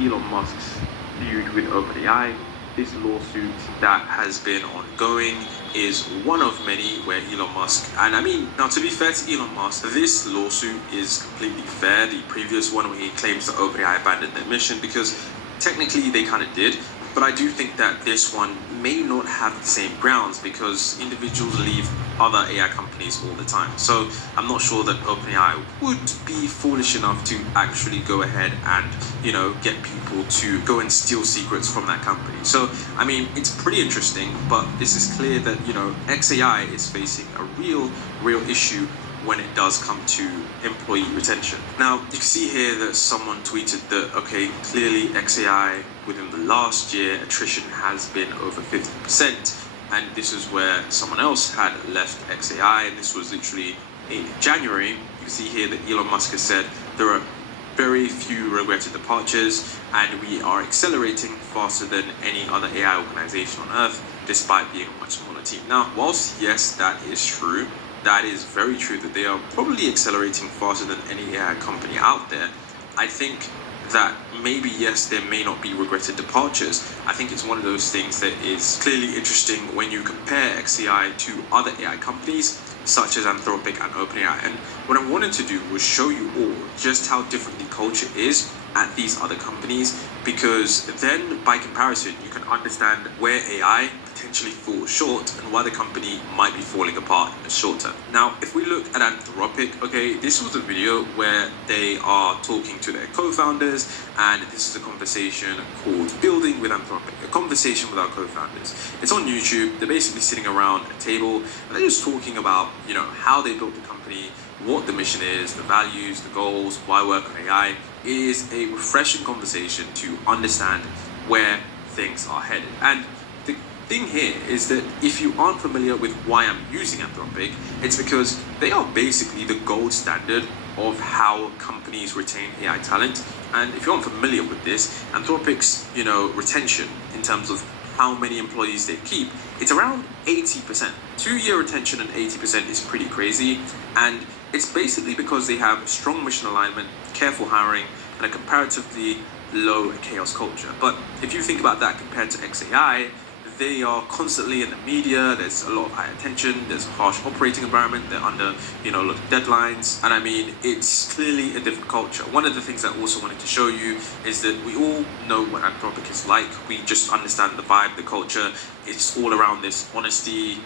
Elon Musk's feud with OpenAI. This lawsuit that has been ongoing is one of many where Elon Musk, and I mean, now to be fair to Elon Musk, this lawsuit is completely fair. The previous one where he claims that OpenAI abandoned their mission, because technically they kind of did, but I do think that this one may not have the same grounds because individuals leave other AI companies all the time. So I'm not sure that OpenAI would be foolish enough to actually go ahead and, get people to go and steal secrets from that company. So, I mean, it's pretty interesting, but this is clear that, XAI is facing a real issue when it does come to employee retention. Now, you can see here that someone tweeted that, okay, clearly XAI within the last year, attrition has been over 50%. And this is where someone else had left XAI, and this was literally in January. You can see here that Elon Musk has said there are very few regretted departures, and we are accelerating faster than any other AI organization on Earth, despite being a much smaller team. Now, whilst yes, that is true, that is very true that they are probably accelerating faster than any AI company out there. I think that maybe, yes, there may not be regretted departures. I think it's one of those things that is clearly interesting when you compare XAI to other AI companies, such as Anthropic and OpenAI. And what I wanted to do was show you all just how different the culture is at these other companies, because then by comparison, you can understand where AI potentially falls short and why the company might be falling apart in the short term. Now, if we look at Anthropic, okay, this was a video where they are talking to their co-founders, and this is a conversation called Building with Anthropic, a conversation with our co-founders. It's on YouTube. They're basically sitting around a table and they're just talking about, how they built the company, what the mission is, the values, the goals, why work on AI. It is a refreshing conversation to understand where things are headed. And the thing here is that if you aren't familiar with why I'm using Anthropic, it's because they are basically the gold standard of how companies retain AI talent. And if you aren't familiar with this, Anthropic's, retention in terms of how many employees they keep, it's around 80%. 2-year retention and 80% is pretty crazy. And it's basically because they have strong mission alignment, careful hiring, and a comparatively low chaos culture. But if you think about that compared to XAI, they are constantly in the media, there's a lot of high attention, there's a harsh operating environment, they're under, a lot of deadlines, and I mean, it's clearly a different culture. One of the things I also wanted to show you is that we all know what Anthropic is like. We just understand the vibe, the culture. It's all around this honesty,